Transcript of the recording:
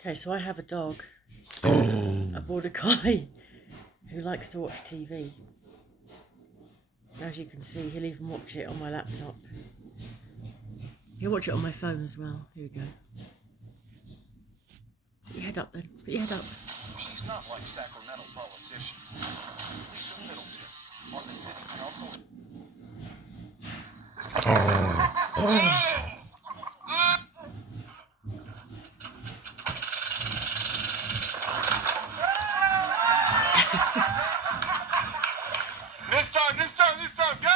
Okay, so I have a dog, a border collie, who likes to watch TV. As you can see, he'll even watch it on my laptop. He'll watch it on my phone as well. Here we go. Put your head up then. Put your head up. She's not like Sacramento politicians. Lisa Middleton on the city council. This time, go!